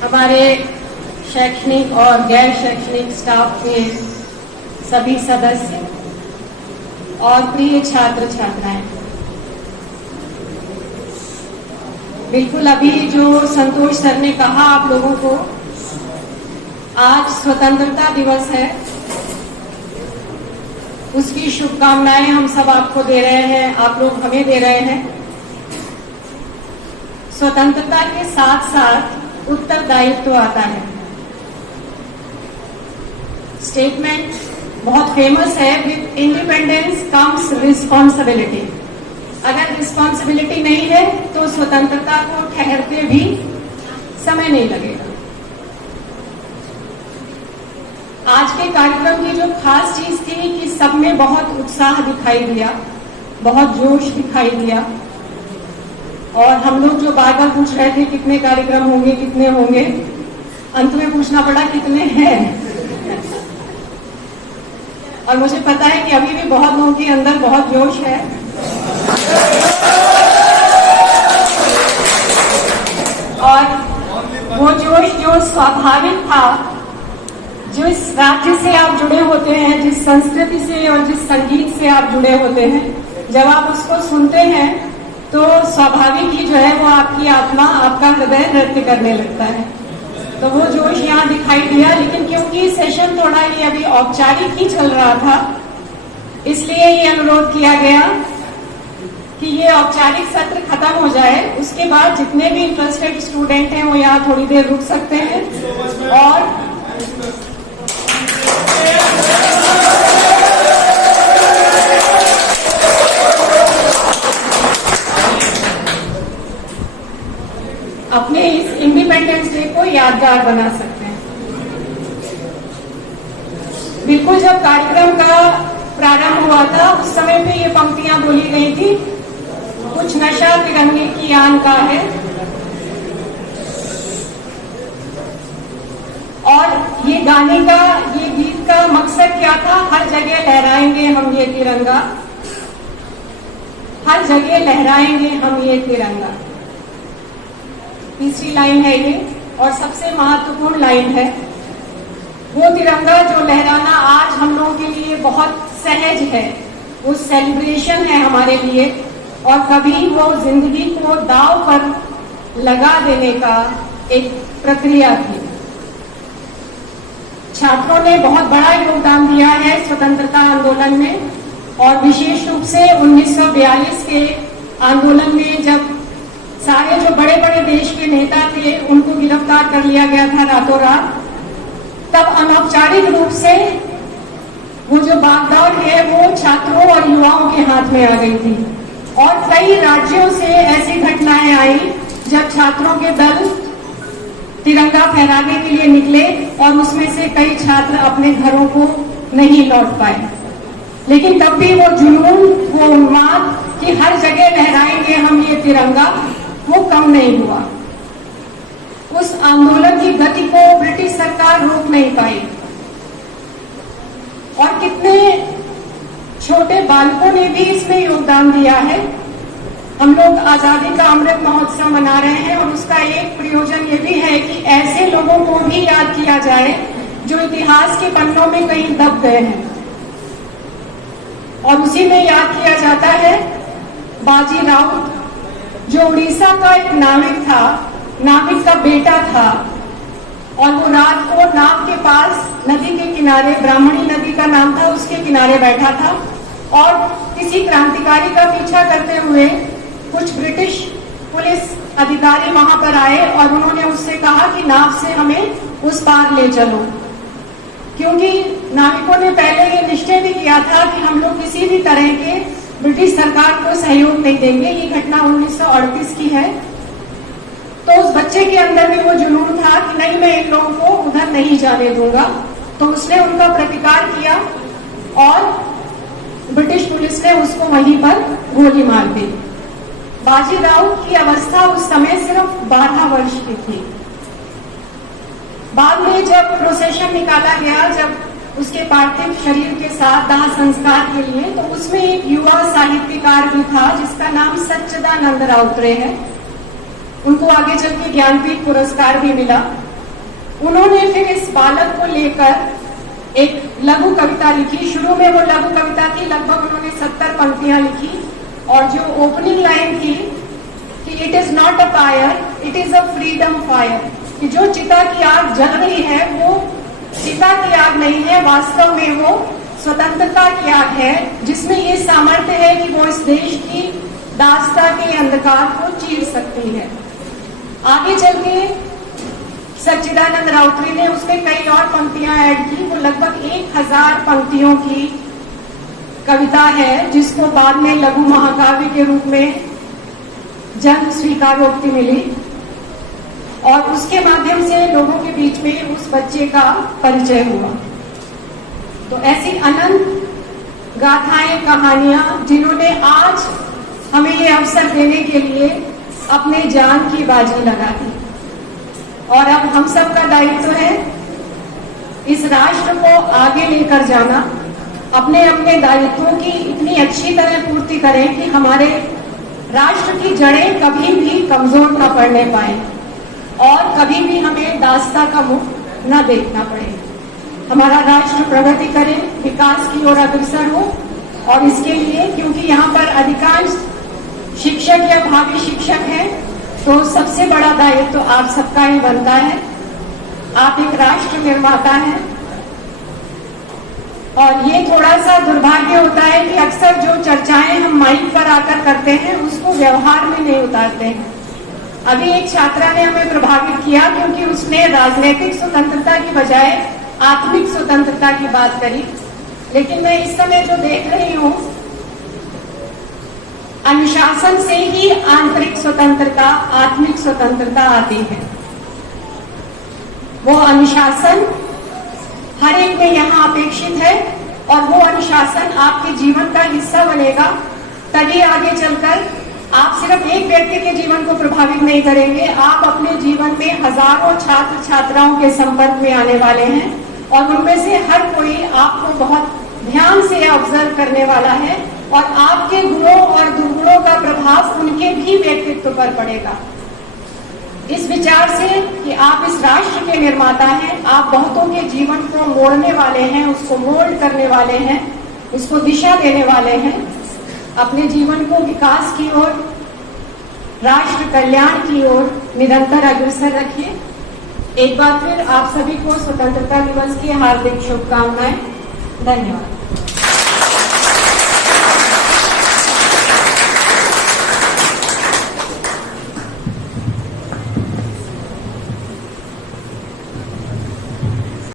हमारे शैक्षणिक और गैर शैक्षणिक स्टाफ के सभी सदस्य और प्रिय छात्र छात्राएं, बिल्कुल अभी जो संतोष सर ने कहा आप लोगों को, आज स्वतंत्रता दिवस है, उसकी शुभकामनाएं हम सब आपको दे रहे हैं, आप लोग हमें दे रहे हैं। स्वतंत्रता के साथ साथ उत्तरदायित्व आता है। स्टेटमेंट बहुत फेमस है, विद इंडिपेंडेंस कम्स रिस्पॉन्सिबिलिटी। अगर रिस्पॉन्सिबिलिटी नहीं है तो स्वतंत्रता को ठहरते भी समय नहीं लगेगा। आज के कार्यक्रम की जो खास चीज थी कि सब में बहुत उत्साह दिखाई दिया, बहुत जोश दिखाई दिया, और हम लोग जो बार बार पूछ रहे थे कितने कार्यक्रम होंगे कितने होंगे, अंत में पूछना पड़ा कितने हैं। और मुझे पता है कि अभी भी बहुत लोगों के अंदर बहुत जोश है। और वो जोश जो स्वाभाविक था, जिस राज्य से आप जुड़े होते हैं, जिस संस्कृति से और जिस संगीत से आप जुड़े होते हैं, जब आप उसको सुनते हैं तो स्वाभाविक ही जो है वो आपकी आत्मा, आपका हृदय नृत्य करने लगता है। तो वो जोश यहाँ दिखाई दिया। लेकिन क्योंकि सेशन थोड़ा ही अभी औपचारिक ही चल रहा था, इसलिए ये अनुरोध किया गया कि ये औपचारिक सत्र खत्म हो जाए, उसके बाद जितने भी इंटरेस्टेड स्टूडेंट हैं वो यहाँ थोड़ी देर रुक सकते हैं और अपने इस इंडिपेंडेंस डे को यादगार बना सकते हैं। बिल्कुल जब कार्यक्रम का प्रारंभ हुआ था उस समय पे ये पंक्तियां बोली गई थी, कुछ नशा तिरंगे की आन का है। और ये गाने का, ये गीत का मकसद क्या था? हर जगह लहराएंगे हम ये तिरंगा, हर जगह लहराएंगे हम ये तिरंगा। तीसरी लाइन है ये, और सबसे महत्वपूर्ण लाइन है, वो तिरंगा जो लहराना आज हम लोगों के लिए बहुत सहज है, वो सेलिब्रेशन है हमारे लिए, और कभी वो जिंदगी को दांव पर लगा देने का एक प्रक्रिया थी। छात्रों ने बहुत बड़ा योगदान दिया है स्वतंत्रता आंदोलन में, और विशेष रूप से 1942 के आंदोलन में जब सारे जो बड़े बड़े देश के नेता थे उनको गिरफ्तार कर लिया गया था रातों रात, तब अनौपचारिक रूप से वो जो बागडोर है वो छात्रों और युवाओं के हाथ में आ गई थी। और कई राज्यों से ऐसी घटनाएं आई जब छात्रों के दल तिरंगा फहराने के लिए निकले और उसमें से कई छात्र अपने घरों को नहीं लौट पाए। लेकिन तब भी वो जुनून, वो उन्माद कि हर जगह लहराएंगे हम ये तिरंगा, वो कम नहीं हुआ। उस आंदोलन की गति को ब्रिटिश सरकार रोक नहीं पाई, और कितने छोटे बालकों ने भी इसमें योगदान दिया है। हम लोग आजादी का अमृत महोत्सव मना रहे हैं, और उसका एक प्रयोजन ये भी है कि ऐसे लोगों को भी याद किया जाए जो इतिहास के पन्नों में कहीं दब गए हैं। और उसी में याद किया जाता है बाजी राउत, जो उड़ीसा का एक नाविक था, नाविक का बेटा था, और वो रात को नाव के पास नदी के किनारे, ब्राह्मणी नदी का नाम था, उसके किनारे बैठा था, और किसी क्रांतिकारी का पीछा करते हुए कुछ ब्रिटिश पुलिस अधिकारी वहां पर आए और उन्होंने उससे कहा कि नाव से हमें उस पार ले चलो, क्योंकि नाविकों ने पहले ये निश्चय भी किया था कि हम लोग किसी भी तरह के ब्रिटिश सरकार को सहयोग नहीं देंगे। ये घटना 1938 की है। तो उस बच्चे के अंदर में वो जुनून था कि नहीं, मैं इन लोगों को उधर नहीं जाने दूंगा। तो उसने उनका प्रतिकार किया और ब्रिटिश पुलिस ने उसको वहीं पर गोली मार दी। बाजी राउत की अवस्था उस समय सिर्फ 12 वर्ष की थी। बाद में जब प्रोसेशन निकाला गया, जब उसके पार्थिव शरीर के साथ दाह संस्कार के लिए, तो उसमें एक युवा साहित्यकार भी था जिसका नाम सच्चिदानंद राउतरे है। उनको आगे चल के ज्ञानपीठ पुरस्कार भी मिला। उन्होंने फिर इस बालक को लेकर एक लघु कविता लिखी। शुरू में वो लघु कविता थी, लगभग उन्होंने 70 पंक्तियां लिखी, और जो ओपनिंग लाइन थी कि it is not a fire, it is a freedom fire, कि जो चिता की आग जल रही है वो चिता की आग नहीं है, वास्तव में वो स्वतंत्रता की आग है, जिसमें ये सामर्थ्य है कि वो इस देश की दास्ता के अंधकार को चीर सकती है। आगे चल के सच्चिदानंद राउतरी ने उसमें कई और पंक्तियां ऐड की। वो लगभग 1000 पंक्तियों की कविता है, जिसको बाद में लघु महाकाव्य के रूप में जन स्वीकारोक्ति मिली, और उसके माध्यम से लोगों के बीच में उस बच्चे का परिचय हुआ। तो ऐसी अनंत गाथाएं, कहानियां, जिन्होंने आज हमें ये अवसर देने के लिए अपने जान की बाजी लगा दी। और अब हम सब का दायित्व है इस राष्ट्र को आगे लेकर जाना, अपने अपने दायित्वों की इतनी अच्छी तरह पूर्ति करें कि हमारे राष्ट्र की जड़ें कभी भी कमजोर न पड़ने पाए और कभी भी हमें दास्ता का मुख न देखना पड़े। हमारा राष्ट्र प्रगति करे, विकास की ओर अग्रसर हो, और इसके लिए क्योंकि यहाँ पर अधिकांश शिक्षक या भावी शिक्षक हैं, तो सबसे बड़ा दायित्व तो आप सबका ही बनता है। आप एक राष्ट्र निर्माता हैं, और ये थोड़ा सा दुर्भाग्य होता है कि अक्सर जो चर्चाएं हम माइक पर आकर करते हैं उसको व्यवहार में नहीं उतारते हैं। अभी एक छात्रा ने हमें प्रभावित किया क्योंकि उसने राजनीतिक स्वतंत्रता की बजाय आत्मिक स्वतंत्रता की बात करी, लेकिन मैं इस समय जो देख रही हूं, अनुशासन से ही आंतरिक स्वतंत्रता, आत्मिक स्वतंत्रता आती है। वो अनुशासन हर एक में यहाँ अपेक्षित है, और वो अनुशासन आपके जीवन का हिस्सा बनेगा, तभी आगे चलकर आप सिर्फ एक व्यक्ति के जीवन को प्रभावित नहीं करेंगे, आप अपने जीवन में हजारों छात्र छात्राओं के संपर्क में आने वाले हैं, और उनमें से हर कोई आपको बहुत ध्यान से ऑब्जर्व करने वाला है, और आपके गुणों और दुर्गुणों का प्रभाव उनके भी व्यक्तित्व पर पड़ेगा। इस विचार से कि आप इस राष्ट्र के निर्माता हैं, आप बहुतों के जीवन को मोड़ने वाले हैं, उसको मोल्ड करने वाले हैं, उसको दिशा देने वाले हैं। अपने जीवन को विकास की ओर, राष्ट्र कल्याण की ओर निरंतर अग्रसर रखिए। एक बार फिर आप सभी को स्वतंत्रता दिवस की हार्दिक शुभकामनाएं। धन्यवाद।